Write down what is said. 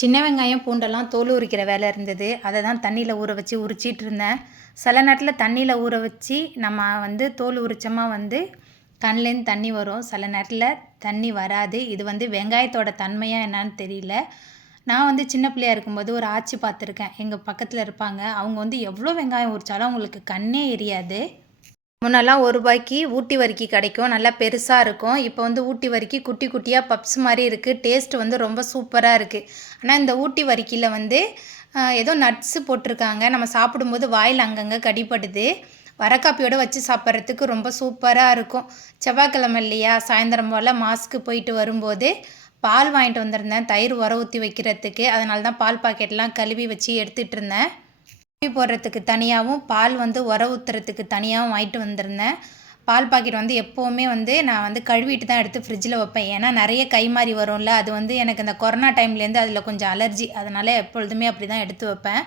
சின்ன வெங்காயம் பூண்டெல்லாம் தோல் உரிக்கிற வேலை இருந்தது. அதை தான் தண்ணியில் ஊற வச்சு உரிச்சிட்டு இருந்தேன். சில நேரத்தில் தண்ணியில் ஊற வச்சு நம்ம தோல் உரிச்சோமா கண்லேருந்து தண்ணி வரும். சில நேரத்தில் தண்ணி வராது. இது வெங்காயத்தோட தன்மையா என்னன்னு தெரியல. நான் சின்ன பிள்ளையா இருக்கும்போது ஒரு ஆச்சி பார்த்துருக்கேன். எங்கள் பக்கத்தில் இருப்பாங்க. அவங்க எவ்வளோ வெங்காயம் உரித்தாலும் அவங்களுக்கு கண்ணே எரியாது. முன்னெல்லாம் ரூ. 1 ஊட்டி வரிக்கி கிடைக்கும். நல்லா பெருசாக இருக்கும். இப்போ ஊட்டி வரிக்கி குட்டி குட்டியாக பப்ஸ் மாதிரி இருக்குது. டேஸ்ட் ரொம்ப சூப்பராக இருக்குது. ஆனால் இந்த ஊட்டி வரிக்கியில் ஏதோ நட்ஸு போட்டிருக்காங்க. நம்ம சாப்பிடும்போது வாயில் அங்கங்கே கடிப்படுது. வரக்காப்பியோடு வச்சு சாப்பிட்றதுக்கு ரொம்ப சூப்பராக இருக்கும். செவ்வாய்க்கிழமை இல்லையா, சாயந்தரம் போல் மாஸ்க்கு போயிட்டு வரும்போது பால் வாங்கிட்டு வந்திருந்தேன். தயிர் உர ஊற்றி வைக்கிறதுக்கு. அதனால தான் பால் பாக்கெட்லாம் கழுவி வச்சு எடுத்துகிட்டு இருந்தேன். காஃபி போடுறதுக்கு தனியாகவும் பால் உர ஊற்றுறதுக்கு தனியாகவும் வாங்கிட்டு வந்திருந்தேன். பால் பாக்கெட் எப்போவுமே நான் கழுவிட்டு தான் எடுத்து ஃப்ரிட்ஜில் வைப்பேன். ஏன்னா நிறைய கைமாறி வரும்ல. அது எனக்கு இந்த கொரோனா டைம்லேருந்து அதில் கொஞ்சம் அலர்ஜி. அதனால் எப்பொழுதுமே அப்படி தான் எடுத்து வைப்பேன்.